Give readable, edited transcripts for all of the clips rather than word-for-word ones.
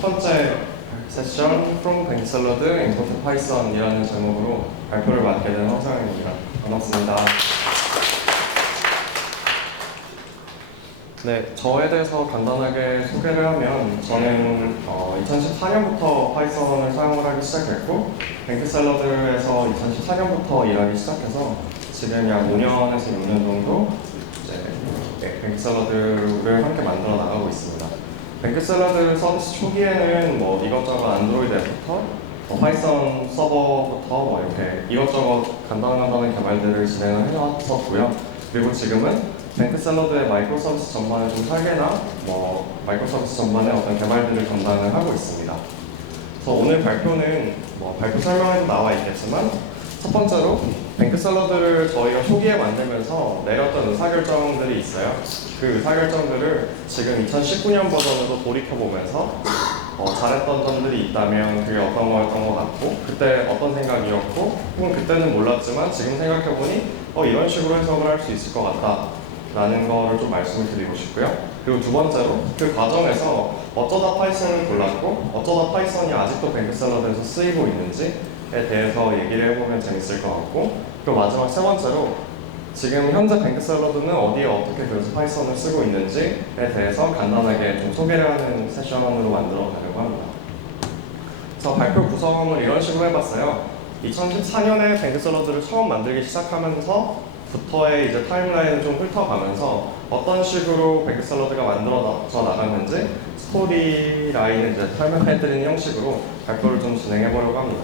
첫 번째 세션 From Bank Salad Import Python이라는 제목으로 발표를 맡게 된 허상입니다. 반갑습니다. 네, 저에 대해서 간단하게 소개를 하면 저는 2014년부터 파이썬을 사용을 하기 시작했고 뱅크샐러드에서 2014년부터 일하기 시작해서 지금 약 5년에서 6년 정도 이제 뱅크샐러드를 함께 만들어 나가고 있습니다. 뱅크샐러드 서비스 초기에는 뭐 이것저것 안드로이드 앱부터 파이썬 서버부터 이렇게 이것저것 간단한 개발들을 진행을 해왔었고요. 그리고 지금은 뱅크샐러드의 마이크로 서비스 전반을 좀 설계나 마이크로 서비스 전반의 어떤 개발들을 담당을 하고 있습니다. 그래서 오늘 발표는 발표 설명에도 나와 있겠지만 첫 번째로 뱅크샐러드를 저희가 초기에 만들면서 내렸던 의사결정들이 있어요. 그 의사결정들을 지금 2019년 버전으로 돌이켜보면서 잘했던 점들이 있다면 그게 어떤 거였던 것 같고 그때 어떤 생각이었고 혹은 그때는 몰랐지만 지금 생각해보니 이런 식으로 해석을 할 수 있을 것 같다 라는 거를 좀 말씀을 드리고 싶고요. 그리고 두 번째로 그 과정에서 어쩌다 파이썬을 골랐고 어쩌다 파이썬이 아직도 뱅크샐러드에서 쓰이고 있는지에 대해서 얘기를 해보면 재밌을 것 같고 그리고 마지막 세 번째로 지금 현재 뱅크샐러드는 어디에 어떻게 그래서 파이썬을 쓰고 있는지에 대해서 간단하게 좀 소개를 하는 세션으로 만들어 가려고 합니다. 그래서 발표 구성을 이런 식으로 해봤어요. 2014년에 뱅크샐러드를 처음 만들기 시작하면서부터의 이제 타임라인을 좀 훑어가면서 어떤 식으로 뱅크샐러드가 만들어져 나갔는지 스토리 라인을 이제 설명해드리는 형식으로 발표를 좀 진행해보려고 합니다.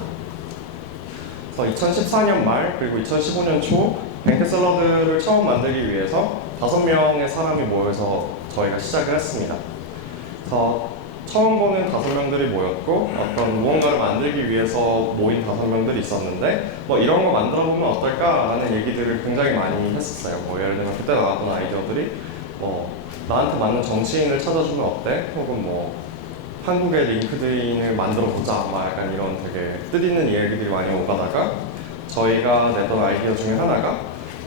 그래서 2014년 말 그리고 2015년 초 뱅크샐러드를 처음 만들기 위해서 5명의 사람이 모여서 저희가 시작을 했습니다. 그래서 처음 보는 5명들이 모였고 어떤 무언가를 만들기 위해서 모인 5명들이 있었는데 이런 거 만들어 보면 어떨까라는 얘기들을 굉장히 많이 했었어요. 예를 들면 그때 나왔던 아이디어들이 나한테 맞는 정치인을 찾아주면 어때? 혹은 한국의 링크드인을 만들어 보자 약간 이런 되게 뜻있는 이야기들이 많이 오가다가 저희가 내던 아이디어 중에 하나가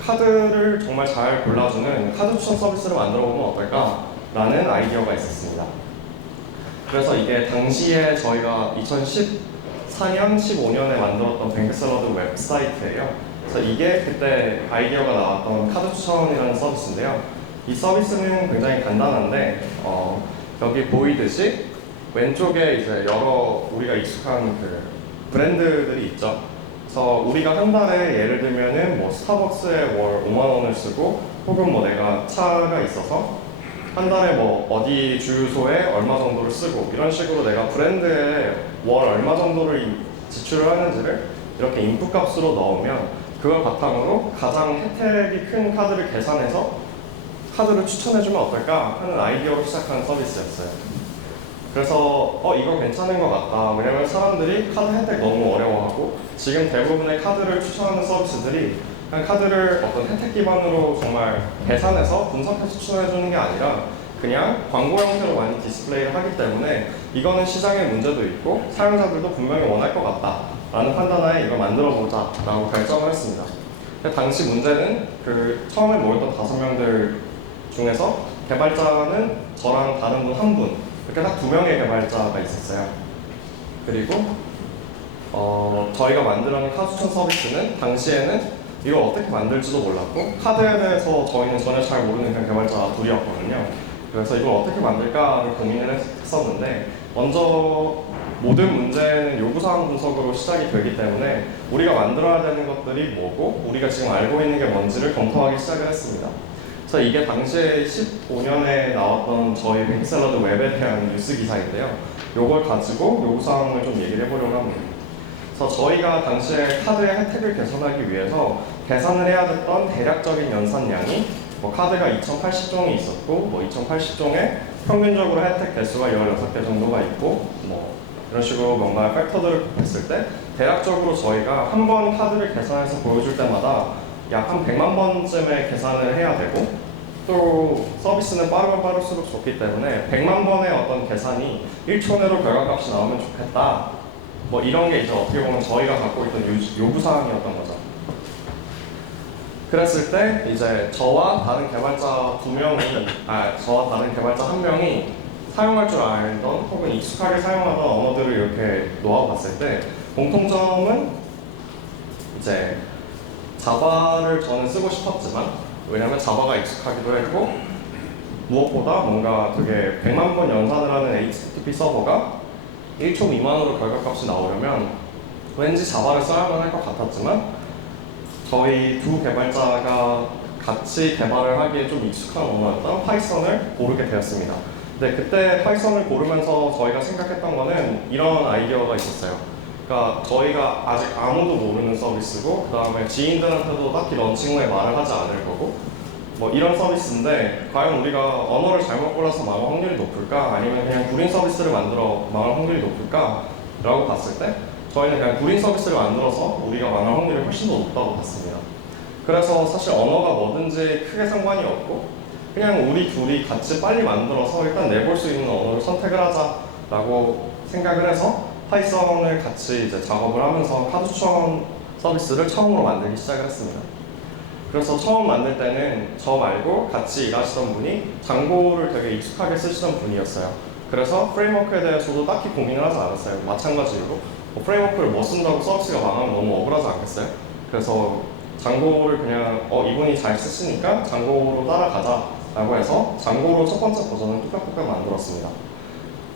카드를 정말 잘 골라주는 카드 추천 서비스를 만들어 보면 어떨까라는 아이디어가 있었습니다. 그래서 이게 당시에 저희가 2014년, 15년에 만들었던 뱅크샐러드 웹사이트예요. 그래서 이게 그때 아이디어가 나왔던 카드 추천이라는 서비스인데요. 이 서비스는 굉장히 간단한데 여기 보이듯이 왼쪽에 이제 여러 우리가 익숙한 그 브랜드들이 있죠. 그래서 우리가 한 달에 예를 들면은 스타벅스에 월 5만 원을 쓰고 혹은 내가 차가 있어서 한 달에 어디 주유소에 얼마 정도를 쓰고 이런 식으로 내가 브랜드에 월 얼마 정도를 지출을 하는지를 이렇게 인풋 값으로 넣으면 그걸 바탕으로 가장 혜택이 큰 카드를 계산해서 카드를 추천해주면 어떨까 하는 아이디어로 시작한 서비스였어요. 그래서 이거 괜찮은 것 같다. 왜냐면 사람들이 카드 혜택 너무 어려워하고 지금 대부분의 카드를 추천하는 서비스들이 그냥 카드를 어떤 혜택 기반으로 정말 계산해서 분석해서 추천해주는 게 아니라 그냥 광고 형태로 많이 디스플레이를 하기 때문에 이거는 시장의 문제도 있고 사용자들도 분명히 원할 것 같다 라는 판단하에 이걸 만들어보자 라고 결정을 했습니다. 당시 문제는 그 처음에 모였던 5명들 중에서 개발자는 저랑 다른 분 한 분 이렇게 딱 2명의 개발자가 있었어요. 그리고 저희가 만들어낸 카드 추천 서비스는 당시에는 이걸 어떻게 만들지도 몰랐고 카드에 대해서 저희는 전혀 잘 모르는 그냥 개발자 둘이었거든요. 그래서 이걸 어떻게 만들까를 고민을 했었는데 먼저 모든 문제는 요구사항 분석으로 시작이 되기 때문에 우리가 만들어야 되는 것들이 뭐고 우리가 지금 알고 있는 게 뭔지를 검토하기 시작을 했습니다. 그래서 이게 당시에 15년에 나왔던 저희 뱅크샐러드 웹에 대한 뉴스 기사인데요. 이걸 가지고 요구사항을 좀 얘기를 해보려고 합니다. 그래서 저희가 당시에 카드의 혜택을 개선하기 위해서 계산을 해야 됐던 대략적인 연산량이 카드가 2080종이 있었고 2080종에 평균적으로 혜택 개수가 16개 정도가 있고 이런 식으로 뭔가 팩터들을 곱했을 때 대략적으로 저희가 한 번 카드를 계산해서 보여줄 때마다 약 한 100만 번쯤의 계산을 해야 되고 또 서비스는 빠르면 빠를수록 좋기 때문에 100만 번의 어떤 계산이 1초 내로 결과값이 나오면 좋겠다. 이런 게 이제 어떻게 보면 저희가 갖고 있던 요구사항이었던 거죠. 그랬을 때 이제 저와 다른 개발자 1명이 사용할 줄 알던 혹은 익숙하게 사용하던 언어들을 이렇게 놓아봤을 때 공통점은 이제 자바를 저는 쓰고 싶었지만 왜냐면 자바가 익숙하기도 했고 무엇보다 뭔가 되게 100만 번 연산을 하는 HTTP 서버가 1초 미만으로 결과값이 나오려면 왠지 자바를 써야만 할 것 같았지만 저희 두 개발자가 같이 개발을 하기에 좀 익숙한 언어였던 파이썬을 고르게 되었습니다. 근데 그때 파이썬을 고르면서 저희가 생각했던 거는 이런 아이디어가 있었어요. 그러니까 저희가 아직 아무도 모르는 서비스고 그 다음에 지인들한테도 딱히 런칭 후에 말을 하지 않을 거고 뭐 이런 서비스인데 과연 우리가 언어를 잘못 골라서 망할 확률이 높을까 아니면 그냥 구린 서비스를 만들어 망할 확률이 높을까 라고 봤을 때 저희는 그냥 구린 서비스를 만들어서 우리가 망할 확률이 훨씬 더 높다고 봤습니다. 그래서 사실 언어가 뭐든지 크게 상관이 없고 그냥 우리 둘이 같이 빨리 만들어서 일단 내볼 수 있는 언어를 선택을 하자라고 생각을 해서 파이썬을 같이 이제 작업을 하면서 카드 추천 서비스를 처음으로 만들기 시작을 했습니다. 그래서 처음 만들 때는 저 말고 같이 일하시던 분이 장고를 되게 익숙하게 쓰시던 분이었어요. 그래서 프레임워크에 대해서도 딱히 고민을 하지 않았어요. 마찬가지로 프레임워크를 뭐 쓴다고 서비스가 망하면 너무 억울하지 않겠어요? 그래서 장고를 그냥 이분이 잘 쓰시니까 장고로 따라가자 라고 해서 장고로 첫 번째 버전을 뚝딱뚝딱 만들었습니다.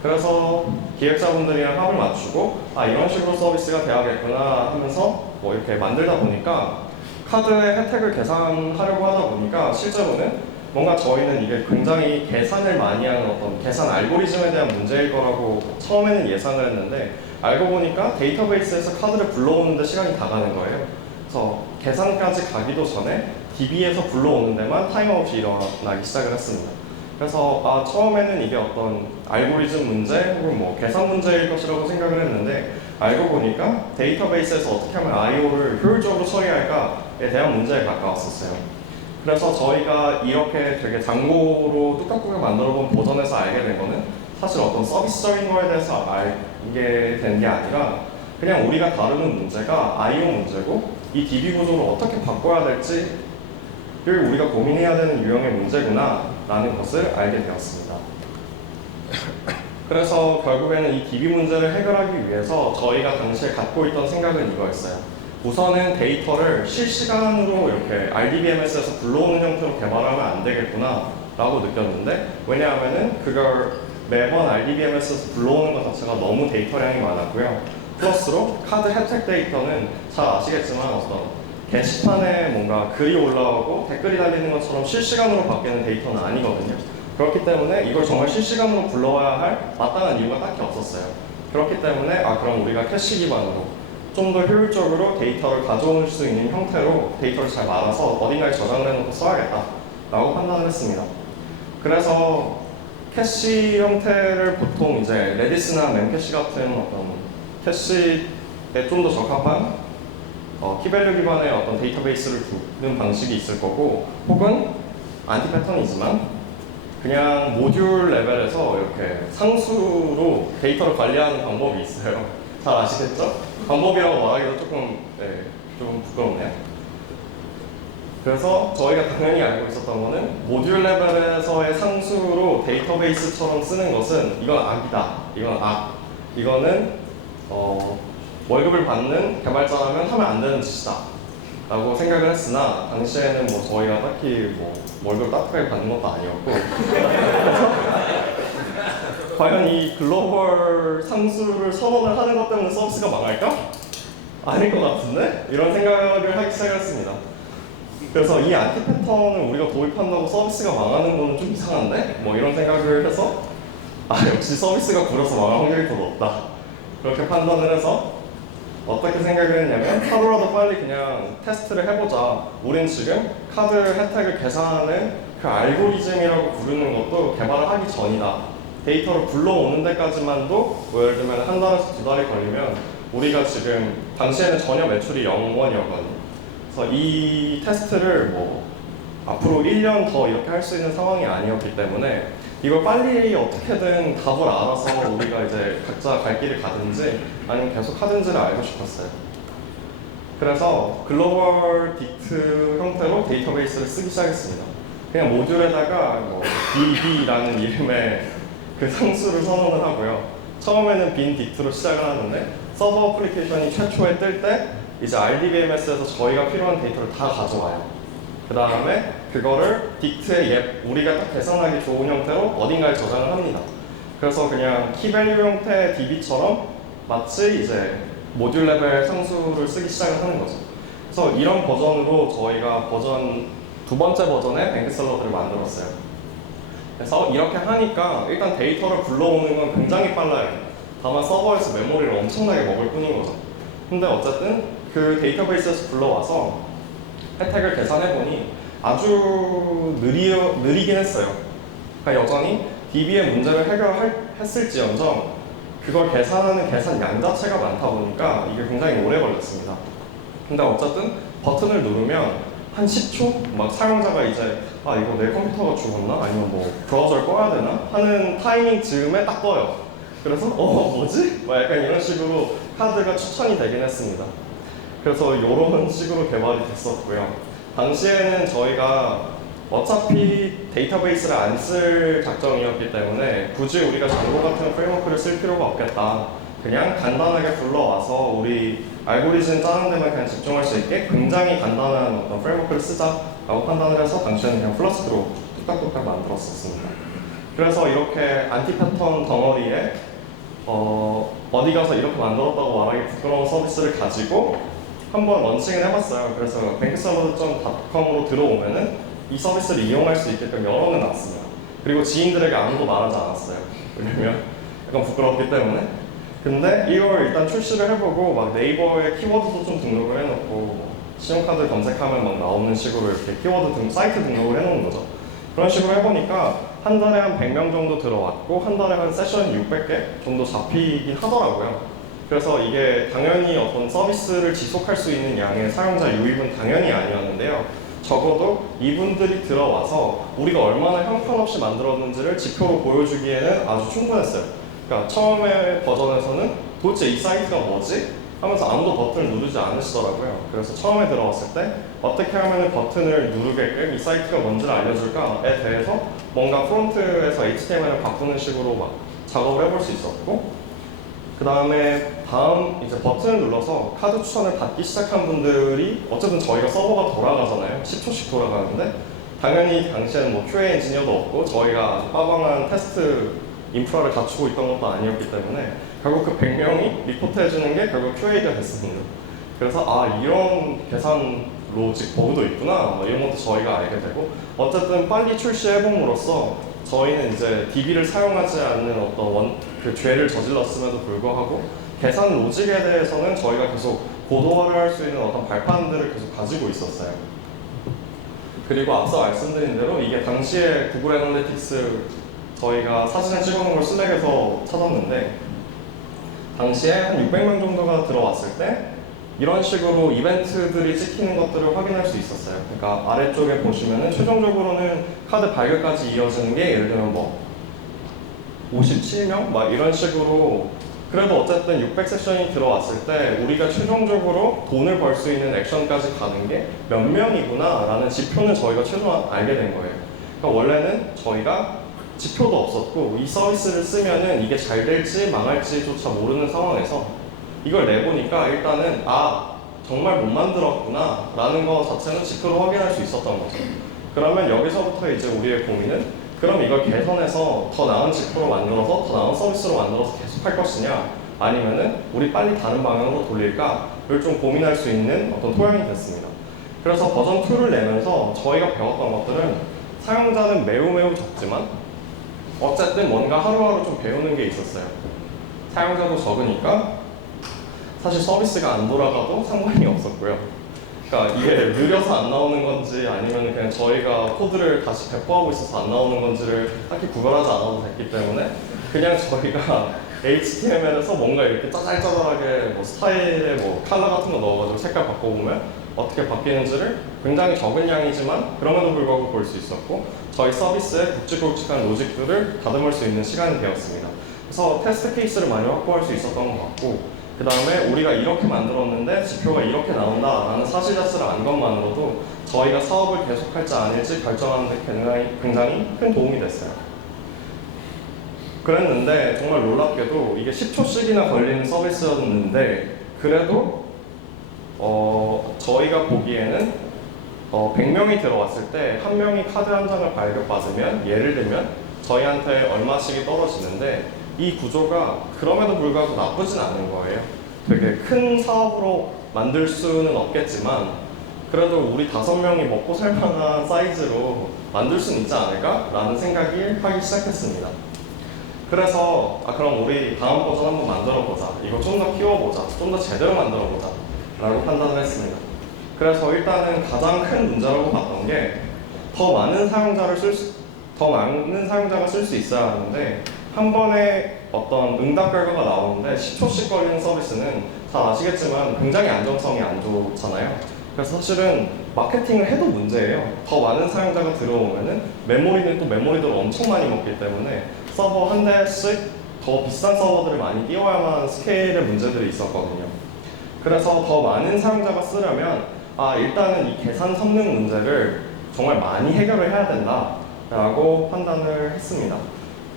그래서 기획자분들이랑 합을 맞추고 이런 식으로 서비스가 돼야겠구나 하면서 뭐 이렇게 만들다 보니까 카드의 혜택을 계산하려고 하다 보니까 실제로는 뭔가 저희는 이게 굉장히 계산을 많이 하는 어떤 계산 알고리즘에 대한 문제일 거라고 처음에는 예상을 했는데 알고 보니까 데이터베이스에서 카드를 불러오는데 시간이 다 가는 거예요. 그래서 계산까지 가기도 전에 DB에서 불러오는 데만 타임아웃이 일어나기 시작을 했습니다. 그래서 처음에는 이게 어떤 알고리즘 문제 혹은 뭐 계산 문제일 것이라고 생각을 했는데 알고 보니까 데이터베이스에서 어떻게 하면 I/O를 효율적으로 처리할까에 대한 문제에 가까웠었어요. 그래서 저희가 이렇게 되게 장고로 뚝딱뚝딱 만들어본 버전에서 알게 된 거는 사실 어떤 서비스적인 거에 대해서 알게 된 게 아니라 그냥 우리가 다루는 문제가 I/O 문제고 이 DB 구조를 어떻게 바꿔야 될지를 우리가 고민해야 되는 유형의 문제구나 라는 것을 알게 되었습니다. 그래서 결국에는 이 DB 문제를 해결하기 위해서 저희가 당시에 갖고 있던 생각은 이거였어요. 우선은 데이터를 실시간으로 이렇게 RDBMS에서 불러오는 형태로 개발하면 안 되겠구나 라고 느꼈는데 왜냐하면은 그걸 매번 RDBMS에서 불러오는 것 자체가 너무 데이터량이 많았고요. 플러스로 카드 혜택 데이터는 잘 아시겠지만 어떤 게시판에 뭔가 글이 올라오고 댓글이 달리는 것처럼 실시간으로 바뀌는 데이터는 아니거든요. 그렇기 때문에 이걸 정말 실시간으로 불러와야 할 마땅한 이유가 딱히 없었어요. 그렇기 때문에 그럼 우리가 캐시 기반으로 좀 더 효율적으로 데이터를 가져올 수 있는 형태로 데이터를 잘 말아서 어딘가에 저장을 해놓고 써야겠다 라고 판단을 했습니다. 그래서 캐시 형태를 보통 이제 레디스나 멤캐시 같은 어떤 캐시에 좀 더 적합한 키밸류 기반의 어떤 데이터베이스를 두는 방식이 있을 거고 혹은 안티 패턴이지만 그냥 모듈 레벨에서 이렇게 상수로 데이터를 관리하는 방법이 있어요. 잘 아시겠죠? 방법이라고 말하기도 좀 부끄럽네요. 그래서 저희가 당연히 알고 있었던 거는 모듈 레벨에서의 상수로 데이터베이스처럼 쓰는 것은 이건 악이다. 이건 악. 이거는 월급을 받는 개발자라면 하면 안 되는 짓이다 라고 생각을 했으나 당시에는 뭐 저희가 딱히 뭐 월급을 따뜻하게 받는 것도 아니었고 과연 이 글로벌 상수를 선언을 하는 것 때문에 서비스가 망할까? 아닐 것 같은데? 이런 생각을 하기 시작했습니다. 그래서 이 안티 패턴을 우리가 도입한다고 서비스가 망하는 거는 좀 이상한데? 뭐 이런 생각을 해서 역시 서비스가 불어서 망할 확률이 더 높다 그렇게 판단을 해서 어떻게 생각을 했냐면 하루라도 빨리 그냥 테스트를 해보자. 우린 지금 카드 혜택을 계산하는 그 알고리즘이라고 부르는 것도 개발을 하기 전이다. 데이터를 불러오는 데까지만도 뭐 예를 들면 한 달에서 두 달이 걸리면 우리가 지금 당시에는 전혀 매출이 0원이었거든요. 그래서 이 테스트를 뭐 앞으로 1년 더 이렇게 할 수 있는 상황이 아니었기 때문에 이걸 빨리 어떻게든 답을 알아서 우리가 이제 각자 갈 길을 가든지 아니면 계속 하든지를 알고 싶었어요. 그래서 글로벌 딕트 형태로 데이터베이스를 쓰기 시작했습니다. 그냥 모듈에다가 뭐 DB라는 이름의 그 상수를 선언을 하고요. 처음에는 빈 딕트로 시작을 하는데 서버 어플리케이션이 최초에 뜰 때 이제 RDBMS에서 저희가 필요한 데이터를 다 가져와요. 그 다음에 그거를 딕트에 우리가 딱 계산하기 좋은 형태로 어딘가에 저장을 합니다. 그래서 그냥 키밸류 형태의 DB처럼 마치 이제 모듈 레벨 상수를 쓰기 시작을 하는 거죠. 그래서 이런 버전으로 저희가 두 번째 버전의 뱅크샐러드를 만들었어요. 그래서 이렇게 하니까 일단 데이터를 불러오는 건 굉장히 빨라요. 다만 서버에서 메모리를 엄청나게 먹을 뿐인 거죠. 근데 어쨌든 그 데이터베이스에서 불러와서 혜택을 계산해보니 아주 느리긴 했어요. 그러니까 여전히 DB의 문제를 해결했을지언정 그걸 계산하는 계산 양 자체가 많다 보니까 이게 굉장히 오래 걸렸습니다. 근데 어쨌든 버튼을 누르면 한 10초? 막 사용자가 이제 이거 내 컴퓨터가 죽었나? 아니면 뭐 브라우저를 꺼야 되나? 하는 타이밍 즈음에 딱 떠요. 그래서 뭐지? 막 약간 이런 식으로 카드가 추천이 되긴 했습니다. 그래서 이런 식으로 개발이 됐었고요. 당시에는 저희가 어차피 데이터베이스를 안 쓸 작정이었기 때문에 굳이 우리가 장고 같은 프레임워크를 쓸 필요가 없겠다. 그냥 간단하게 불러와서 우리 알고리즘 짜는 데만 그냥 집중할 수 있게 굉장히 간단한 어떤 프레임워크를 쓰자라고 판단을 해서 당시에는 그냥 플러스로 뚝딱뚝딱 만들었었습니다. 그래서 이렇게 안티 패턴 덩어리에 어디 가서 이렇게 만들었다고 말하기 부끄러운 서비스를 가지고 한번 런칭을 해봤어요. 그래서 뱅크샐러드.com으로 들어오면은 이 서비스를 이용할 수 있게끔 열어는 놨습니다. 그리고 지인들에게 아무도 말하지 않았어요. 왜냐면 약간 부끄럽기 때문에. 근데 이걸 일단 출시를 해보고 막 네이버에 키워드도 좀 등록을 해놓고 신용카드 검색하면 막 나오는 식으로 이렇게 사이트 등록을 해놓는 거죠. 그런 식으로 해보니까 한 달에 한 100명 정도 들어왔고 한 달에 한 세션이 600개 정도 잡히긴 하더라고요. 그래서 이게 당연히 어떤 서비스를 지속할 수 있는 양의 사용자 유입은 당연히 아니었는데요. 적어도 이분들이 들어와서 우리가 얼마나 형편없이 만들었는지를 지표로 보여주기에는 아주 충분했어요. 그러니까 처음에 버전에서는 도대체 이 사이트가 뭐지? 하면서 아무도 버튼을 누르지 않으시더라고요. 그래서 처음에 들어왔을 때 어떻게 하면 버튼을 누르게끔 이 사이트가 뭔지를 알려줄까에 대해서 뭔가 프론트에서 HTML을 바꾸는 식으로 막 작업을 해볼 수 있었고, 그 다음에 이제 버튼을 눌러서 카드 추천을 받기 시작한 분들이 어쨌든 저희가 서버가 돌아가잖아요. 10초씩 돌아가는데 당연히 당시에는 뭐 QA 엔지니어도 없고 저희가 빠방한 테스트 인프라를 갖추고 있던 것도 아니었기 때문에 결국 그 100명이 리포트 해주는 게 결국 QA가 됐습니다. 그래서 이런 계산 로직 버그도 있구나 뭐 이런 것도 저희가 알게 되고, 어쨌든 빨리 출시해봄으로써 저희는 이제 DB를 사용하지 않는 어떤 그 죄를 저질렀음에도 불구하고 계산 로직에 대해서는 저희가 계속 고도화를 할 수 있는 어떤 발판들을 계속 가지고 있었어요. 그리고 앞서 말씀드린 대로 이게 당시에 구글 애널리틱스 저희가 사진을 찍어놓은 걸 슬랙에서 찾았는데 당시에 한 600명 정도가 들어왔을 때 이런 식으로 이벤트들이 찍히는 것들을 확인할 수 있었어요. 그러니까 아래쪽에 보시면은 최종적으로는 카드 발급까지 이어지는 게 예를 들면 뭐 57명? 막 이런 식으로, 그래도 어쨌든 600 세션이 들어왔을 때 우리가 최종적으로 돈을 벌 수 있는 액션까지 가는 게 몇 명이구나 라는 지표는 저희가 최소한 알게 된 거예요. 그러니까 원래는 저희가 지표도 없었고 이 서비스를 쓰면은 이게 잘 될지 망할지조차 모르는 상황에서 이걸 내보니까 일단은 정말 못 만들었구나 라는 거 자체는 지표로 확인할 수 있었던 거죠. 그러면 여기서부터 이제 우리의 고민은 그럼 이걸 개선해서 더 나은 지표로 만들어서 더 나은 서비스로 만들어서 계속 할 것이냐, 아니면은 우리 빨리 다른 방향으로 돌릴까를 좀 고민할 수 있는 어떤 토양이 됐습니다. 그래서 버전 2를 내면서 저희가 배웠던 것들은 사용자는 매우 적지만 어쨌든 뭔가 하루하루 좀 배우는 게 있었어요. 사용자도 적으니까 사실 서비스가 안 돌아가도 상관이 없었고요. 그러니까 이게 느려서 안 나오는 건지 아니면 그냥 저희가 코드를 다시 배포하고 있어서 안 나오는 건지를 딱히 구별하지 않아도 됐기 때문에 그냥 저희가 HTML에서 뭔가 이렇게 짜잘짜잘하게 뭐 스타일에 뭐 컬러 같은 거 넣어가지고 색깔 바꿔보면 어떻게 바뀌는지를 굉장히 적은 양이지만 그럼에도 불구하고 볼 수 있었고, 저희 서비스의 굵직굵직한 로직들을 다듬을 수 있는 시간이 되었습니다. 그래서 테스트 케이스를 많이 확보할 수 있었던 것 같고, 그 다음에 우리가 이렇게 만들었는데 지표가 이렇게 나온다라는 사실 자체를 안 것만으로도 저희가 사업을 계속할지 아닐지 결정하는 데 굉장히 큰 도움이 됐어요. 그랬는데 정말 놀랍게도 이게 10초씩이나 걸리는 서비스였는데 그래도 저희가 보기에는 100명이 들어왔을 때 한 명이 카드 한 장을 발급받으면 예를 들면 저희한테 얼마씩이 떨어지는데 이 구조가 그럼에도 불구하고 나쁘진 않은 거예요. 되게 큰 사업으로 만들 수는 없겠지만 그래도 우리 5명이 먹고 살 만한 사이즈로 만들 수는 있지 않을까라는 생각이 하기 시작했습니다. 그래서 그럼 우리 다음 버전 한번 만들어보자. 이거 좀 더 키워보자. 좀 더 제대로 만들어보자. 라고 판단을 했습니다. 그래서 일단은 가장 큰 문제라고 봤던 게 더 많은 사용자가 쓸 수 있어야 하는데 한 번에 어떤 응답 결과가 나오는데 10초씩 걸리는 서비스는 다 아시겠지만 굉장히 안정성이 안 좋잖아요. 그래서 사실은 마케팅을 해도 문제예요. 더 많은 사용자가 들어오면은 메모리는 또 메모리대로 엄청 많이 먹기 때문에 서버 한 대씩 더 비싼 서버들을 많이 띄워야만 스케일의 문제들이 있었거든요. 그래서 더 많은 사용자가 쓰려면 일단은 이 계산 성능 문제를 정말 많이 해결을 해야 된다라고 판단을 했습니다.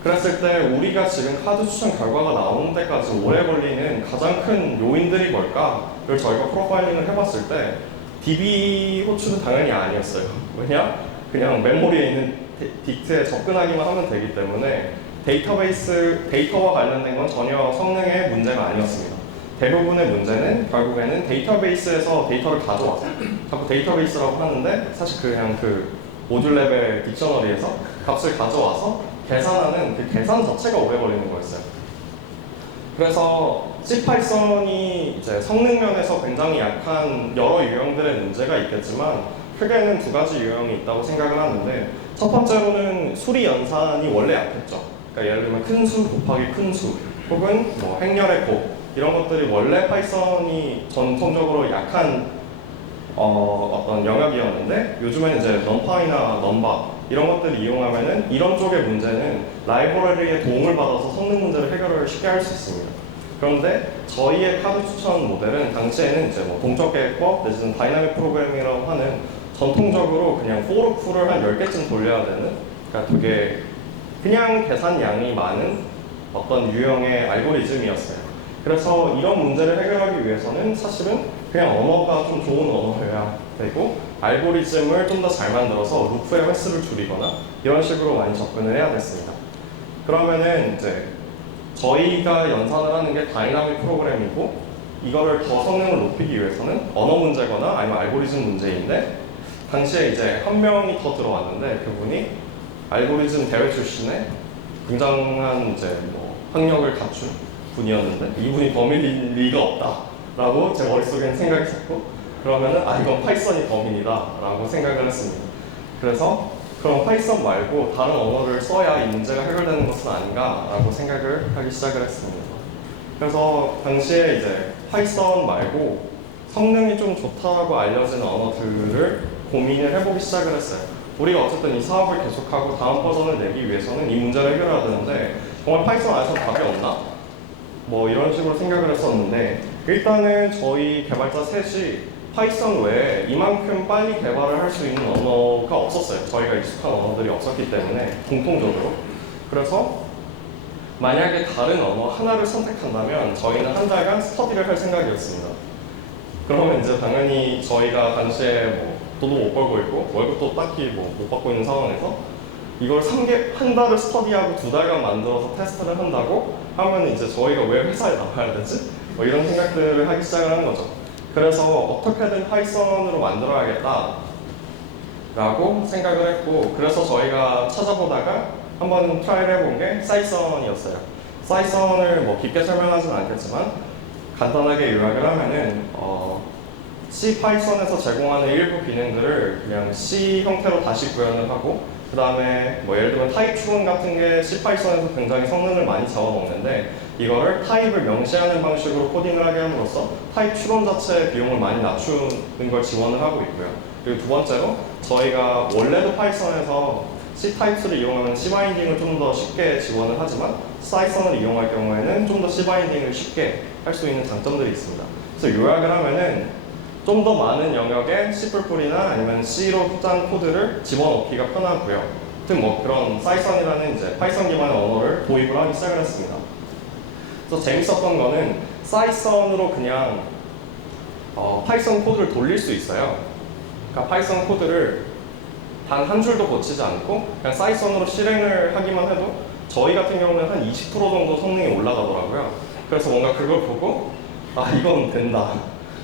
그랬을 때 우리가 지금 카드 추천 결과가 나오는 데까지 오래 걸리는 가장 큰 요인들이 뭘까를 저희가 프로파일링을 해봤을 때 DB 호출은 당연히 아니었어요. 왜냐? 그냥 메모리에 있는 딕트에 접근하기만 하면 되기 때문에 데이터와 관련된 건 전혀 성능의 문제가 아니었습니다. 대부분의 문제는 결국에는 데이터베이스에서 데이터를 가져와서 자꾸 데이터베이스라고 하는데 사실 그냥 그 모듈 레벨 딕셔너리에서 값을 가져와서 계산하는 그 계산 자체가 오래 걸리는 거였어요. 그래서 C파이썬이 이제 성능 면에서 굉장히 약한 여러 유형들의 문제가 있겠지만 크게는 2가지 유형이 있다고 생각을 하는데 첫 번째로는 수리 연산이 원래 약했죠. 그러니까 예를 들면 큰 수 곱하기 큰 수 혹은 뭐 행렬의 곱 이런 것들이 원래 파이썬이 전통적으로 약한 어떤 영역이었는데 요즘에는 이제 넘파이나 넘바 이런 것들을 이용하면은 이런 쪽의 문제는 라이브러리의 도움을 받아서 성능 문제를 해결을 쉽게 할 수 있습니다. 그런데 저희의 카드 추천 모델은 당시에는 이제 뭐 동적 계획법 내지는 다이나믹 프로그래밍이라고 하는 전통적으로 그냥 for loop를 한 10개쯤 돌려야 되는 그러니까 되게 그냥 계산량이 많은 어떤 유형의 알고리즘이었어요. 그래서 이런 문제를 해결하기 위해서는 사실은 그냥 언어가 좀 좋은 언어여야 되고 알고리즘을 좀 더 잘 만들어서 루프의 횟수를 줄이거나 이런 식으로 많이 접근을 해야 됐습니다. 그러면은 이제 저희가 연산을 하는 게 다이나믹 프로그램이고 이거를 더 성능을 높이기 위해서는 언어 문제거나 아니면 알고리즘 문제인데 당시에 이제 한 명이 더 들어왔는데 그분이 알고리즘 대회 출신의 굉장한 이제 뭐 학력을 갖춘 분이었는데 이분이 범인일 리가 없다라고 제 머릿속에는 생각이 섰고 그러면은 이건 파이썬이 범인이다 라고 생각을 했습니다. 그래서 그럼 파이썬 말고 다른 언어를 써야 이 문제가 해결되는 것은 아닌가 라고 생각을 하기 시작을 했습니다. 그래서 당시에 이제 파이썬 말고 성능이 좀 좋다고 알려진 언어들을 고민을 해보기 시작을 했어요. 우리가 어쨌든 이 사업을 계속하고 다음 버전을 내기 위해서는 이 문제를 해결해야 되는데 정말 파이썬 안에서 답이 없나? 뭐 이런 식으로 생각을 했었는데 일단은 저희 개발자 셋이 파이썬 외에 이만큼 빨리 개발을 할 수 있는 언어가 없었어요. 저희가 익숙한 언어들이 없었기 때문에 공통적으로. 그래서 만약에 다른 언어 하나를 선택한다면 저희는 한 달간 스터디를 할 생각이었습니다. 그러면 이제 당연히 저희가 당시에 뭐 돈도 못 벌고 있고 월급도 딱히 뭐 못 받고 있는 상황에서 이걸 한 달을 스터디하고 2달간 만들어서 테스트를 한다고 하면 이제 저희가 왜 회사에 나가야 되지? 뭐 이런 생각들을 하기 시작을 한 거죠. 그래서 어떻게든 파이썬으로 만들어야겠다 라고 생각을 했고 그래서 저희가 찾아보다가 한번 트라이를 해본 게 사이썬이었어요. 사이썬을 뭐 깊게 설명하지는 않겠지만 간단하게 요약을 하면은 C 파이썬에서 제공하는 일부 기능들을 그냥 C 형태로 다시 구현을 하고 그 다음에 뭐 예를 들면 타입 추론 같은 게 C 파이썬에서 굉장히 성능을 많이 잡아먹는데 이거를 타입을 명시하는 방식으로 코딩을 하게 함으로써 타입 추론 자체의 비용을 많이 낮추는 걸 지원을 하고 있고요. 그리고 두 번째로 저희가 원래도 파이썬에서 C 타입스를 이용하면 C 바인딩을 좀 더 쉽게 지원을 하지만 사이썬을 이용할 경우에는 좀 더 C 바인딩을 쉽게 할 수 있는 장점들이 있습니다. 그래서 요약을 하면은 좀 더 많은 영역에 C++이나 아니면 C로 짠 코드를 집어넣기가 편하고요. 아무튼 뭐 그런 사이썬이라는 이제 파이썬 기반의 언어를 도입을 하기 시작을 했습니다. 그래서 재밌었던 거는 사이썬으로 그냥 파이썬 코드를 돌릴 수 있어요. 그러니까 파이썬 코드를 단 한 줄도 고치지 않고 그냥 사이썬으로 실행을 하기만 해도 저희 같은 경우는 한 20% 정도 성능이 올라가더라고요. 그래서 뭔가 그걸 보고 아 이건 된다,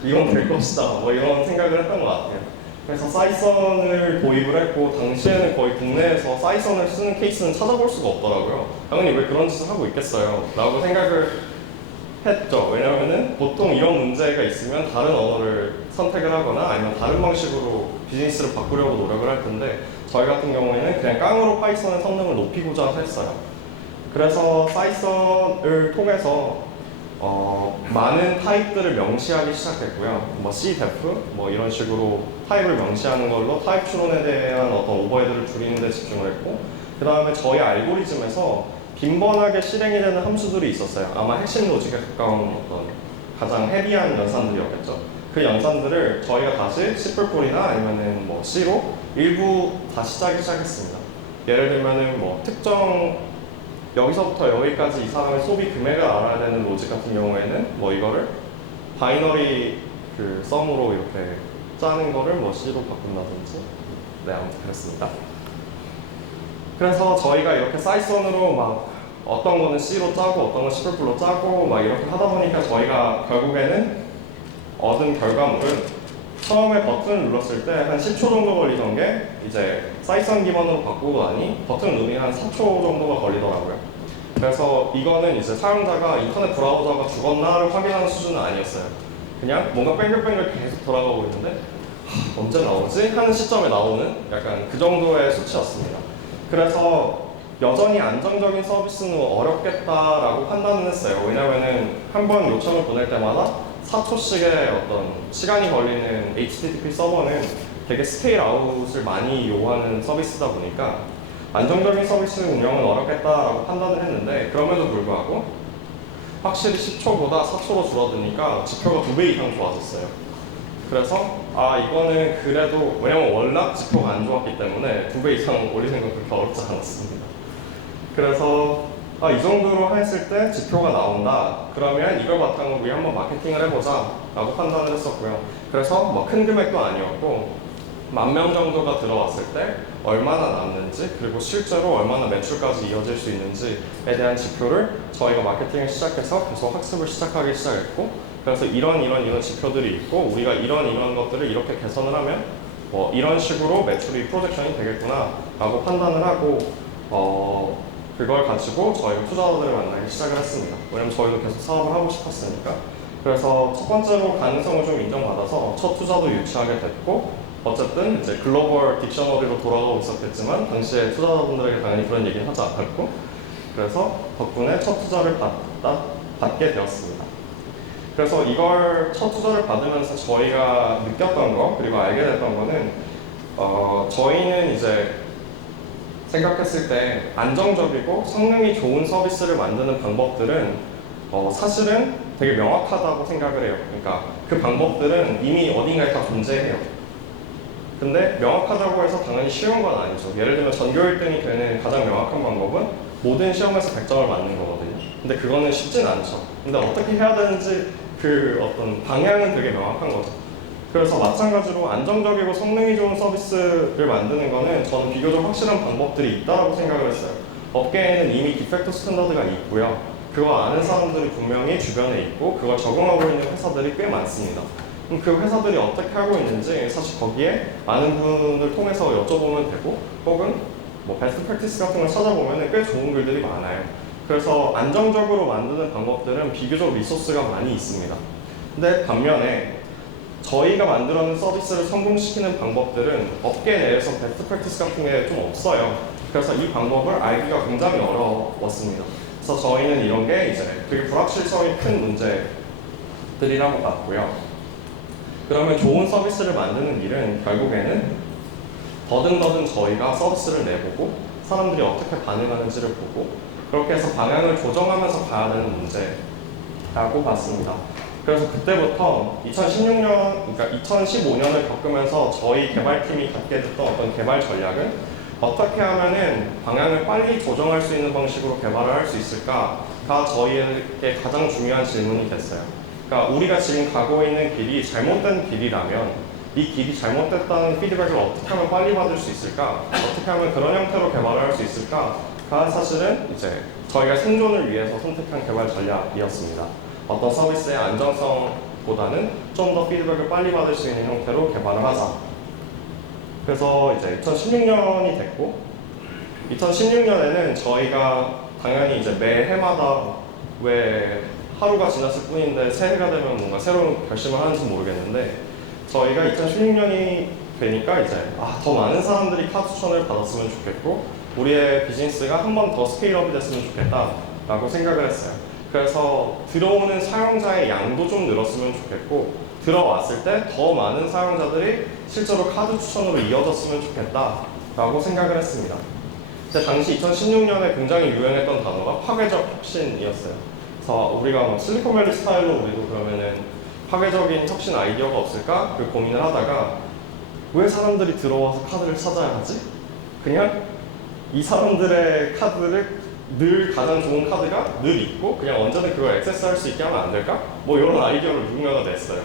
이건 될 것이다 뭐 이런 생각을 했던 것 같아요. 그래서 사이썬을 도입을 했고 당시에는 거의 국내에서 사이썬을 쓰는 케이스는 찾아볼 수가 없더라고요. 당연히 왜 그런 짓을 하고 있겠어요 라고 생각을 했죠. 왜냐면은 보통 이런 문제가 있으면 다른 언어를 선택을 하거나 아니면 다른 방식으로 비즈니스를 바꾸려고 노력을 할 텐데 저희 같은 경우에는 그냥 깡으로 파이썬의 성능을 높이고자 했어요. 그래서 사이썬을 통해서 많은 타입들을 명시하기 시작했고요. 뭐 cdef 뭐 이런 식으로 타입을 명시하는 걸로 타입 추론에 대한 어떤 오버헤드를 줄이는 데 집중을 했고, 그 다음에 저희 알고리즘에서 빈번하게 실행이 되는 함수들이 있었어요. 아마 핵심 로직에 가까운 어떤 가장 헤비한 연산들이었겠죠. 그 연산들을 저희가 다시 C++이나 아니면은 뭐 C로 일부 다시 짜기 시작했습니다. 예를 들면은 뭐 특정 여기서부터 여기까지 이 사람의 소비 금액을 알아야 되는 로직 같은 경우에는 뭐 이거를 바이너리 그 썸으로 이렇게 짜는 거를 뭐 C로 바꾼다든지, 네 아무튼 그랬습니다. 그래서 저희가 이렇게 사이썬으로 막 어떤 거는 C로 짜고 어떤 건 C++로 짜고 막 이렇게 하다 보니까 저희가 결국에는 얻은 결과물은 처음에 버튼을 눌렀을 때 한 10초 정도 걸리던 게 이제 사이썬 기반으로 바꾸고 나니 버튼 누르기 한 4초 정도가 걸리더라고요. 그래서 이거는 이제 사용자가 인터넷 브라우저가 죽었나를 확인하는 수준은 아니었어요. 그냥 뭔가 뱅글뱅글 계속 돌아가고 있는데 언제 나오지? 하는 시점에 나오는 약간 그 정도의 수치였습니다. 그래서 여전히 안정적인 서비스는 어렵겠다라고 판단을 했어요. 왜냐면은 한 번 요청을 보낼 때마다 4초씩의 어떤 시간이 걸리는 HTTP 서버는 되게 스케일 아웃을 많이 요구하는 서비스다 보니까 안정적인 서비스 운영은 어렵겠다라고 판단을 했는데, 그럼에도 불구하고 확실히 10초보다 4초로 줄어드니까 지표가 2배 이상 좋아졌어요. 그래서 이거는 그래도, 왜냐면 워낙 지표가 안 좋았기 때문에 2배 이상 올리는 건 그렇게 어렵지 않았습니다. 그래서 이 정도로 했을 때 지표가 나온다, 그러면 이걸 바탕으로 우리 한번 마케팅을 해보자 라고 판단을 했었고요. 그래서 뭐 큰 금액도 아니었고 10,000명 정도가 들어왔을 때 얼마나 남는지, 그리고 실제로 얼마나 매출까지 이어질 수 있는지에 대한 지표를 저희가 마케팅을 시작해서 계속 학습을 시작하기 시작했고, 그래서 이런 지표들이 있고 우리가 이런 것들을 이렇게 개선을 하면 뭐 이런 식으로 매출이 프로젝션이 되겠구나 라고 판단을 하고 그걸 가지고 저희가 투자자들을 만나기 시작을 했습니다. 왜냐면 저희도 계속 사업을 하고 싶었으니까. 그래서 첫 번째로 가능성을 좀 인정받아서 첫 투자도 유치하게 됐고, 어쨌든 이제 글로벌 딕셔너리로 돌아가고 있었겠지만 당시에 투자자분들에게 당연히 그런 얘기는 하지 않았고, 그래서 덕분에 첫 투자를 받게 되었습니다. 그래서 이걸 첫 투자를 받으면서 저희가 느꼈던 거, 그리고 알게 됐던 거는 저희는 이제 생각했을 때 안정적이고 성능이 좋은 서비스를 만드는 방법들은 사실은 되게 명확하다고 생각을 해요. 그러니까 그 방법들은 이미 어딘가에 다 존재해요. 근데 명확하다고 해서 당연히 쉬운 건 아니죠. 예를 들면 전교 1등이 되는 가장 명확한 방법은 모든 시험에서 100점을 맞는 거거든요. 근데 그거는 쉽진 않죠. 근데 어떻게 해야 되는지 그 어떤 방향은 되게 명확한 거죠. 그래서 마찬가지로 안정적이고 성능이 좋은 서비스를 만드는 거는 저는 비교적 확실한 방법들이 있다고 생각을 했어요. 업계에는 이미 디펙트 스탠다드가 있고요. 그거 아는 사람들이 분명히 주변에 있고 그걸 적용하고 있는 회사들이 꽤 많습니다. 그럼 그 회사들이 어떻게 하고 있는지 사실 거기에 많은 분을 통해서 여쭤보면 되고, 혹은 뭐 베스트 프랙티스 같은 걸 찾아보면 꽤 좋은 글들이 많아요. 그래서 안정적으로 만드는 방법들은 비교적 리소스가 많이 있습니다. 근데 반면에 저희가 만들어낸 서비스를 성공시키는 방법들은 업계 내에서 베스트 프랙티스 같은 게 좀 없어요. 그래서 이 방법을 알기가 굉장히 어려웠습니다. 그래서 저희는 이런 게 이제 되게 불확실성이 큰 문제들이라고 봤고요. 그러면 좋은 서비스를 만드는 일은 결국에는 더듬더듬 저희가 서비스를 내보고 사람들이 어떻게 반응하는지를 보고 그렇게 해서 방향을 조정하면서 가야 되는 문제라고 봤습니다. 그래서 그때부터 2016년, 그러니까 2015년을 겪으면서 저희 개발팀이 갖게 됐던 어떤 개발 전략은 어떻게 하면은 방향을 빨리 조정할 수 있는 방식으로 개발을 할 수 있을까가 저희에게 가장 중요한 질문이 됐어요. 그러니까 우리가 지금 가고 있는 길이 잘못된 길이라면 이 길이 잘못됐다는 피드백을 어떻게 하면 빨리 받을 수 있을까? 어떻게 하면 그런 형태로 개발을 할 수 있을까?가 사실은 이제 저희가 생존을 위해서 선택한 개발 전략이었습니다. 어떤 서비스의 안정성보다는 좀 더 피드백을 빨리 받을 수 있는 형태로 개발을 하자. 그래서 이제 2016년이 됐고 2016년에는 저희가 당연히 이제 매 해마다 왜 하루가 지났을 뿐인데 새해가 되면 뭔가 새로운 결심을 하는지 모르겠는데 저희가 2016년이 되니까 이제 더 많은 사람들이 카드 추천을 받았으면 좋겠고 우리의 비즈니스가 한 번 더 스케일업이 됐으면 좋겠다라고 생각을 했어요. 그래서 들어오는 사용자의 양도 좀 늘었으면 좋겠고 들어왔을 때 더 많은 사용자들이 실제로 카드 추천으로 이어졌으면 좋겠다라고 생각을 했습니다. 당시 2016년에 굉장히 유행했던 단어가 파괴적 혁신이었어요. 그래서 우리가 뭐 실리콘밸리 스타일로 우리도 그러면은 파괴적인 혁신 아이디어가 없을까? 그 고민을 하다가 왜 사람들이 들어와서 카드를 찾아야 하지? 그냥 이 사람들의 카드를 늘 가장 좋은 카드가 늘 있고 그냥 언제든 그걸 액세스할 수 있게 하면 안 될까? 뭐 이런 아이디어를 누군가가 냈어요.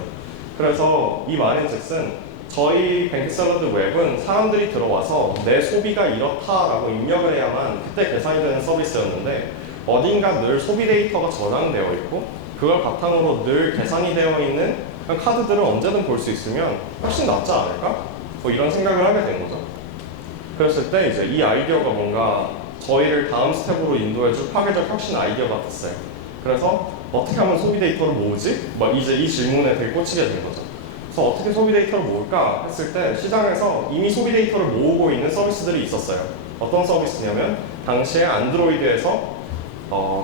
그래서 이 말인즉슨 저희 뱅크샐러드 웹은 사람들이 들어와서 내 소비가 이렇다라고 입력을 해야만 그때 계산이 되는 서비스였는데 어딘가 늘 소비 데이터가 저장되어 있고 그걸 바탕으로 늘 계산이 되어 있는 카드들을 언제든 볼 수 있으면 훨씬 낫지 않을까? 뭐 이런 생각을 하게 된 거죠. 그랬을 때 이제 이 아이디어가 뭔가 저희를 다음 스텝으로 인도해줄 파괴적 혁신 아이디어가 됐어요. 그래서 어떻게 하면 소비 데이터를 모으지? 막 이제 이 질문에 되게 꽂히게 된 거죠. 그래서 어떻게 소비 데이터를 모을까 했을 때 시장에서 이미 소비 데이터를 모으고 있는 서비스들이 있었어요. 어떤 서비스냐면 당시에 안드로이드에서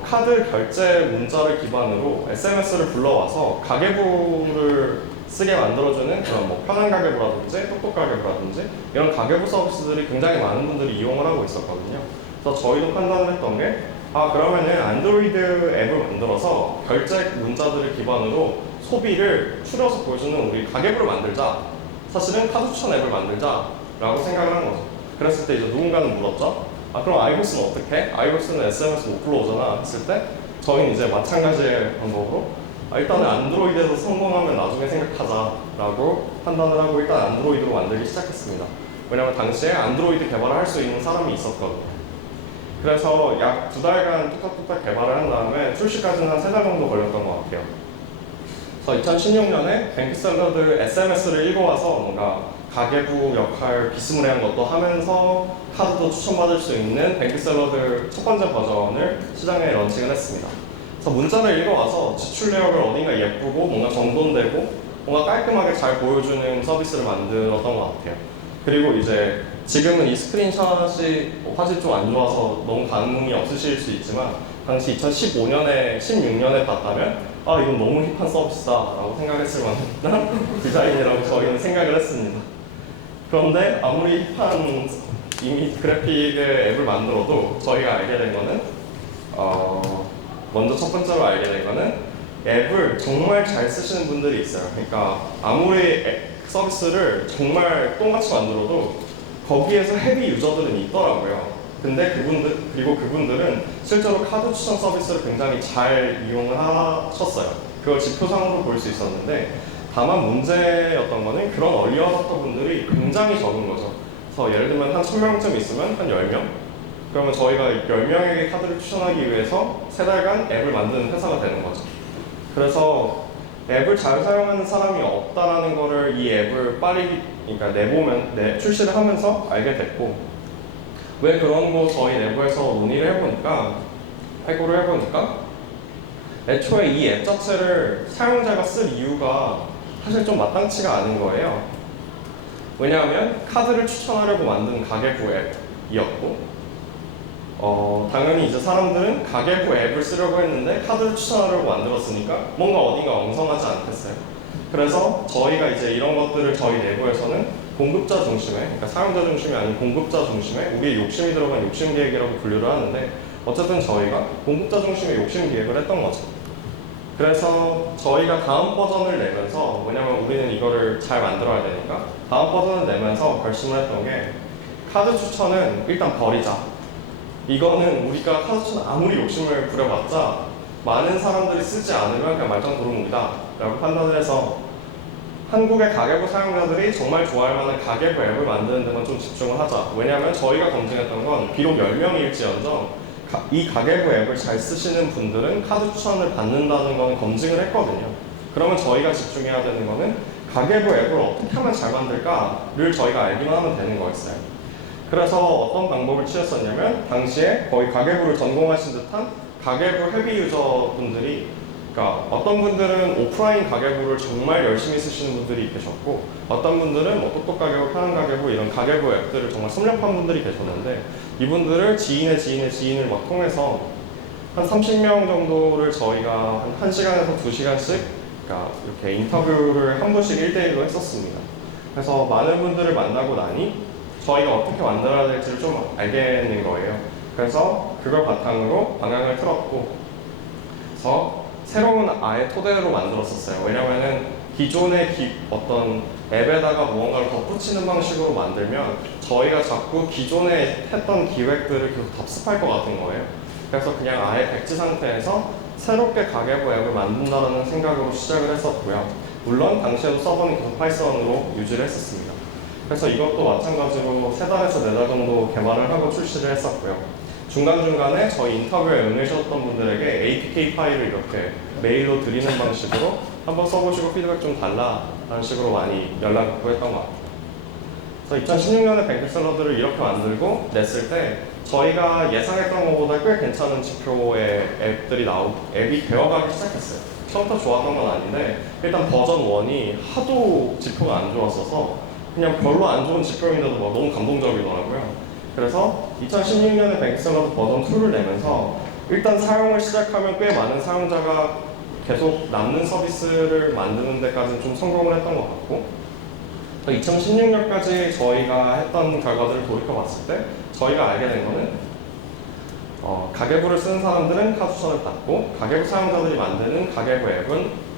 카드 결제 문자를 기반으로 SMS를 불러와서 가계부를 쓰게 만들어주는 그런 뭐 편한 가계부라든지 똑똑 가계부라든지 이런 가계부 서비스들이 굉장히 많은 분들이 이용을 하고 있었거든요. 그래서 저희도 판단을 했던 게 그러면은 안드로이드 앱을 만들어서 결제 문자들을 기반으로 소비를 추려서 보여주는 우리 가계부를 만들자. 사실은 카드 추천 앱을 만들자라고 생각을 한 거죠. 그랬을 때 이제 누군가는 물었죠. 그럼 아이보스는 어떻게? 아이보스는 SMS 못 불러오잖아 했을 때 저희는 이제 마찬가지의 방법으로 일단은 안드로이드에서 성공하면 나중에 생각하자라고 판단을 하고 일단 안드로이드로 만들기 시작했습니다. 왜냐면 당시에 안드로이드 개발을 할 수 있는 사람이 있었거든요. 그래서 약 2달간 뚝딱뚝딱 개발을 한 다음에 출시까지는 한 3달 정도 걸렸던 것 같아요. 그래서 2016년에 뱅크샐러드 SMS를 읽어와서 뭔가 가계부 역할 비스무리한 것도 하면서 카드도 추천받을 수 있는 뱅크샐러드 첫 번째 버전을 시장에 런칭을 했습니다. 그래서 문자를 읽어와서 지출 내역을 어딘가 예쁘고 뭔가 정돈되고 뭔가 깔끔하게 잘 보여주는 서비스를 만들었던 것 같아요. 그리고 이제 지금은 이 스크린샷이 화질이 좀 안 좋아서 너무 감흥이 없으실 수 있지만 당시 2015년에 16년에 봤다면 이건 너무 힙한 서비스다 라고 생각했을 만한 디자인이라고 저희는 생각을 했습니다. 그런데 아무리 힙한 이미 그래픽의 앱을 만들어도 저희가 알게 된 거는 먼저 첫 번째로 알게 된 거는 앱을 정말 잘 쓰시는 분들이 있어요. 그러니까 아무리 서비스를 정말 똥같이 만들어도 거기에서 헤비 유저들은 있더라고요. 근데 그분들은 실제로 카드 추천 서비스를 굉장히 잘 이용을 하셨어요. 그걸 지표상으로 볼 수 있었는데 다만 문제였던 거는 그런 얼리 어답터 분들이 굉장히 적은 거죠. 그래서 예를 들면 한 1000명쯤 있으면 한 10명? 그러면 저희가 10명에게 카드를 추천하기 위해서 3달간 앱을 만드는 회사가 되는 거죠. 그래서 앱을 잘 사용하는 사람이 없다라는 거를 이 앱을 빨리 출시를 하면서 알게 됐고 왜 그런 거 저희 내부에서 해고를 해보니까 애초에 이 앱 자체를 사용자가 쓸 이유가 사실 좀 마땅치가 않은 거예요. 왜냐하면 카드를 추천하려고 만든 가계부 앱이었고 당연히 이제 사람들은 가계부 앱을 쓰려고 했는데 카드를 추천하려고 만들었으니까 뭔가 어딘가 엉성하지 않겠어요. 그래서 저희가 이제 이런 것들을 저희 내부에서는 공급자 중심의, 그러니까 사용자 중심이 아닌 공급자 중심의 우리의 욕심이 들어간 욕심 기획이라고 분류를 하는데 어쨌든 저희가 공급자 중심의 욕심 기획을 했던 거죠. 그래서 저희가 다음 버전을 내면서 왜냐면 우리는 이거를 잘 만들어야 되니까 다음 버전을 내면서 결심을 했던 게 카드 추천은 일단 버리자. 이거는 우리가 카드 추천 아무리 욕심을 부려봤자 많은 사람들이 쓰지 않으면 그냥 말짱 도루묵이다 라고 판단을 해서 한국의 가계부 사용자들이 정말 좋아할 만한 가계부 앱을 만드는 데만 좀 집중을 하자. 왜냐하면 저희가 검증했던 건 비록 10명일지언정 이 가계부 앱을 잘 쓰시는 분들은 카드 추천을 받는다는 건 검증을 했거든요. 그러면 저희가 집중해야 되는 거는 가계부 앱을 어떻게 하면 잘 만들까를 저희가 알기만 하면 되는 거였어요. 그래서 어떤 방법을 취했었냐면 당시에 거의 가계부를 전공하신 듯한 가계부 헤비 유저분들이, 그러니까 어떤 분들은 오프라인 가계부를 정말 열심히 쓰시는 분들이 계셨고 어떤 분들은 뭐 똑똑 가계부, 편한 가계부 이런 가계부 앱들을 정말 섭렵한 분들이 계셨는데 이분들을 지인의 지인을 막 통해서 한 30명 정도를 저희가 한 1시간에서 2시간씩 그러니까 이렇게 인터뷰를 한 분씩 1대1로 했었습니다. 그래서 많은 분들을 만나고 나니 저희가 어떻게 만들어야 될지를 좀 알겠는 거예요. 그래서 그걸 바탕으로 방향을 틀었고 그래서 새로운 아예 토대로 만들었었어요. 왜냐면은 기존의 어떤 앱에다가 무언가를 덧붙이는 방식으로 만들면 저희가 자꾸 기존에 했던 기획들을 계속 답습할 것 같은 거예요. 그래서 그냥 아예 백지 상태에서 새롭게 가계부 앱을 만든다는 생각으로 시작을 했었고요. 물론 당시에도 서버는 계속 파이썬으로 유지를 했었습니다. 그래서 이것도 마찬가지로 3달에서 4달 정도 개발을 하고 출시를 했었고요. 중간중간에 저희 인터뷰에 응해주셨던 분들에게 APK 파일을 이렇게 메일로 드리는 방식으로 한번 써보시고 피드백 좀 달라라는 식으로 많이 연락을 구했던 것 같아요. 그래서 2016년에 뱅크샐러드를 이렇게 만들고 냈을 때 저희가 예상했던 것보다 꽤 괜찮은 지표의 앱이 되어가기 시작했어요. 처음부터 좋았던 건 아닌데 일단 버전 1이 하도 지표가 안 좋았어서 그냥 별로 안 좋은 지표인데도 막 너무 감동적이더라고요. 그래서 2016년에 뱅크샐러드 버전 2를 내면서 일단 사용을 시작하면 꽤 많은 사용자가 계속 남는 서비스를 만드는 데까지는 좀 성공을 했던 것 같고 2016년까지 저희가 했던 결과들을 돌이켜봤을 때 저희가 알게 된 거는 가계부를 쓰는 사람들은 카드 추천을 받고 가계부 사용자들이 만드는 가계부 앱은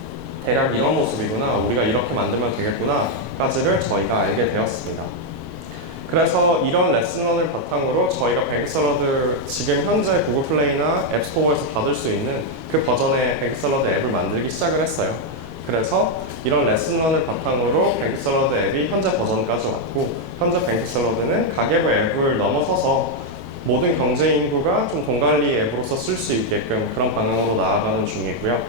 대략 이런 모습이구나, 우리가 이렇게 만들면 되겠구나 까지를 저희가 알게 되었습니다. 그래서 이런 레슨원을 바탕으로 저희가 뱅크샐러드 지금 현재 구글 플레이나 앱스토어에서 받을 수 있는 그 버전의 뱅크샐러드 앱을 만들기 시작을 했어요. 그래서 이런 레슨원을 바탕으로 뱅크샐러드 앱이 현재 버전까지 왔고 현재 뱅크샐러드는 가계부 앱을 넘어서서 모든 경제 인구가 좀 돈 관리 앱으로서 쓸 수 있게끔 그런 방향으로 나아가는 중이고요.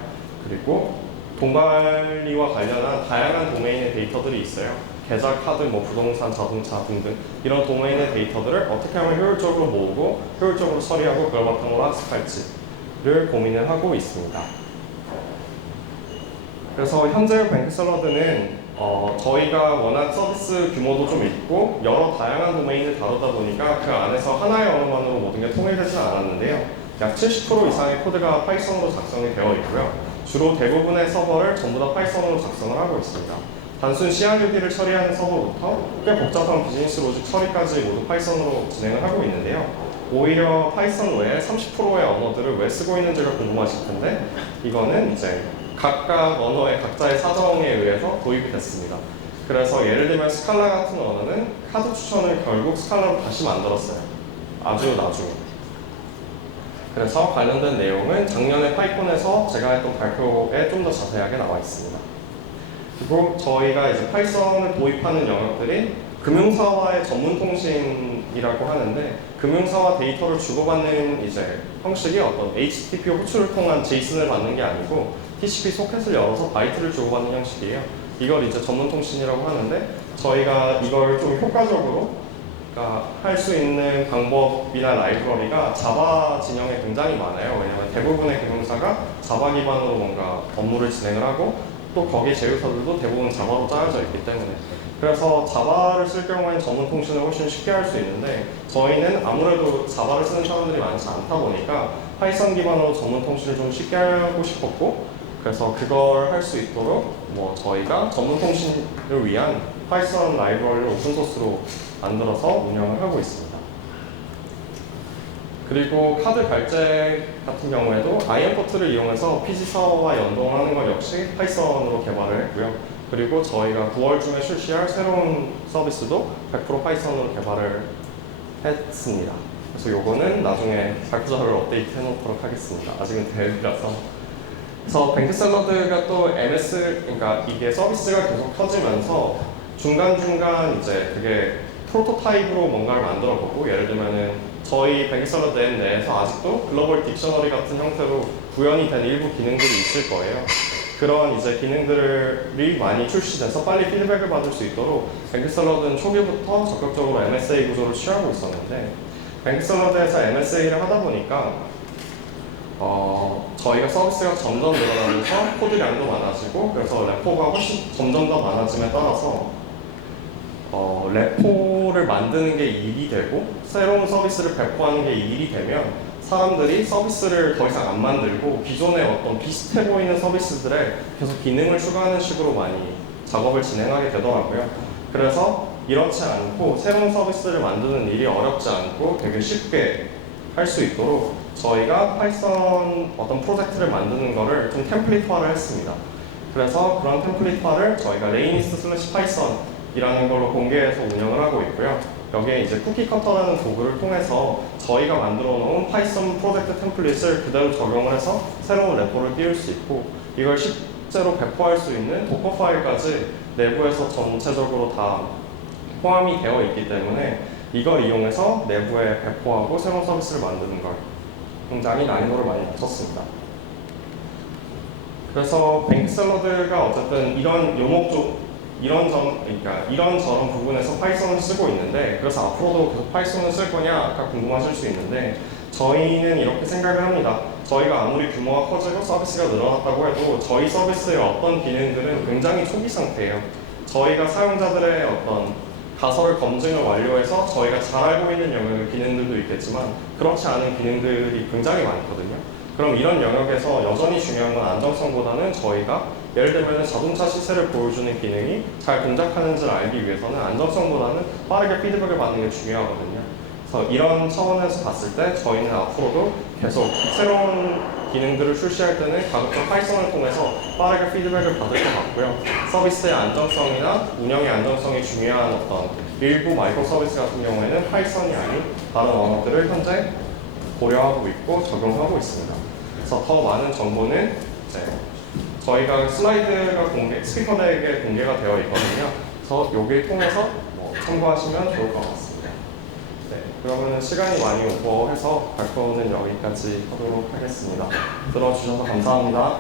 그리고 돈 관리와 관련한 다양한 도메인의 데이터들이 있어요. 계좌, 카드, 뭐 부동산, 자동차 등등 이런 도메인의 데이터들을 어떻게 하면 효율적으로 모으고 효율적으로 처리하고 그걸 바탕으로 학습할지를 고민을 하고 있습니다. 그래서 현재 뱅크샐러드는 저희가 워낙 서비스 규모도 좀 있고 여러 다양한 도메인을 다루다 보니까 그 안에서 하나의 언어만으로 모든 게 통일되지는 않았는데요. 약 70% 이상의 코드가 파이썬으로 작성이 되어 있고요. 주로 대부분의 서버를 전부 다 파이썬으로 작성을 하고 있습니다. 단순 CRUD를 처리하는 서버부터 꽤 복잡한 비즈니스 로직 처리까지 모두 파이썬으로 진행을 하고 있는데요. 오히려 파이썬 외에 30%의 언어들을 왜 쓰고 있는지가 궁금하실 텐데 이거는 이제 각각 언어의 각자의 사정에 의해서 도입이 됐습니다. 그래서 예를 들면 스칼라 같은 언어는 카드 추천을 결국 스칼라로 다시 만들었어요. 아주 나중에. 그래서 관련된 내용은 작년에 파이콘에서 제가 했던 발표에 좀 더 자세하게 나와 있습니다. 그리고 저희가 이제 파이썬을 도입하는 영역들이 금융사와의 전문 통신이라고 하는데 금융사와 데이터를 주고받는 이제 형식이 어떤 HTTP 호출을 통한 JSON을 받는 게 아니고 TCP 소켓을 열어서 바이트를 주고받는 형식이에요. 이걸 이제 전문 통신이라고 하는데 저희가 이걸 좀 효과적으로 할 수 있는 방법이나 라이브러리가 자바 진영에 굉장히 많아요. 왜냐하면 대부분의 금융사가 자바 기반으로 뭔가 업무를 진행을 하고 또 거기에 제휴서들도 대부분 자바로 짜여져 있기 때문에 그래서 자바를 쓸 경우에는 전문 통신을 훨씬 쉽게 할 수 있는데 저희는 아무래도 자바를 쓰는 사람들이 많지 않다 보니까 파이썬 기반으로 전문 통신을 좀 쉽게 하고 싶었고 그래서 그걸 할 수 있도록 뭐 저희가 전문 통신을 위한 파이썬 라이브러리를 오픈소스로 만들어서 운영을 하고 있습니다. 그리고 카드 결제 같은 경우에도 IM포트를 이용해서 PG 서버와 연동하는 것 역시 파이썬으로 개발을 했고요. 그리고 저희가 9월 중에 출시할 새로운 서비스도 100% 파이썬으로 개발을 했습니다. 그래서 요거는 나중에 발표자료를 업데이트 해놓도록 하겠습니다. 아직은 대회라서. 그래서 뱅크샐러드가 또 그러니까 이게 서비스가 계속 커지면서 중간중간 이제 그게 프로토타입으로 뭔가를 만들어 보고, 예를 들면은 저희 뱅크샐러드 앱 내에서 아직도 글로벌 딕셔너리 같은 형태로 구현이 된 일부 기능들이 있을 거예요. 그런 이제 기능들이 많이 출시돼서 빨리 피드백을 받을 수 있도록 뱅크샐러드는 초기부터 적극적으로 MSA 구조를 취하고 있었는데, 뱅크샐러드에서 MSA를 하다 보니까 저희가 서비스가 점점 늘어나면서 코드량도 많아지고, 그래서 레포가 훨씬 점점 더 많아짐에 따라서 레포를 만드는 게 일이 되고 새로운 서비스를 배포하는 게 일이 되면 사람들이 서비스를 더 이상 안 만들고 기존의 어떤 비슷해 보이는 서비스들에 계속 기능을 추가하는 식으로 많이 작업을 진행하게 되더라고요. 그래서 이렇지 않고 새로운 서비스를 만드는 일이 어렵지 않고 되게 쉽게 할 수 있도록 저희가 파이썬 어떤 프로젝트를 만드는 거를 좀 템플릿화를 했습니다. 그래서 그런 템플릿화를 저희가 layList/python이라는 걸로 공개해서 운영을 하고 있고요. 여기에 이제 쿠키 커터라는 도구를 통해서 저희가 만들어 놓은 파이썬 프로젝트 템플릿을 그대로 적용을 해서 새로운 레포를 띄울 수 있고, 이걸 실제로 배포할 수 있는 도커 파일까지 내부에서 전체적으로 다 포함이 되어 있기 때문에 이걸 이용해서 내부에 배포하고 새로운 서비스를 만드는 걸 굉장히 난이도를 많이 낮췄습니다. 그래서 뱅크샐러드가 어쨌든 이런 그러니까 이런저런 부분에서 파이썬을 쓰고 있는데, 그래서 앞으로도 계속 파이썬을 쓸 거냐 아까 궁금하실 수 있는데, 저희는 이렇게 생각을 합니다. 저희가 아무리 규모가 커지고 서비스가 늘어났다고 해도 저희 서비스의 어떤 기능들은 굉장히 초기 상태예요. 저희가 사용자들의 어떤 가설을 검증을 완료해서 저희가 잘 알고 있는 영역의 기능들도 있겠지만 그렇지 않은 기능들이 굉장히 많거든요. 그럼 이런 영역에서 여전히 중요한 건 안정성보다는 저희가 예를 들면 자동차 시세를 보여주는 기능이 잘 동작하는지를 알기 위해서는 안정성보다는 빠르게 피드백을 받는 게 중요하거든요. 그래서 이런 차원에서 봤을 때 저희는 앞으로도 계속 새로운 기능들을 출시할 때는 가급적 파이썬을 통해서 빠르게 피드백을 받을 것 같고요. 서비스의 안정성이나 운영의 안정성이 중요한 어떤 일부 마이크로 서비스 같은 경우에는 파이썬이 아닌 다른 언어들을 현재 고려하고 있고 적용하고 있습니다. 그래서 더 많은 정보는 이제 저희가 슬라이드가 스피커덱에 공개가 되어 있거든요. 그래서 여기를 통해서 참고하시면 좋을 것 같습니다. 네, 그러면 시간이 많이 오버해서 발표는 여기까지 하도록 하겠습니다. 들어주셔서 감사합니다.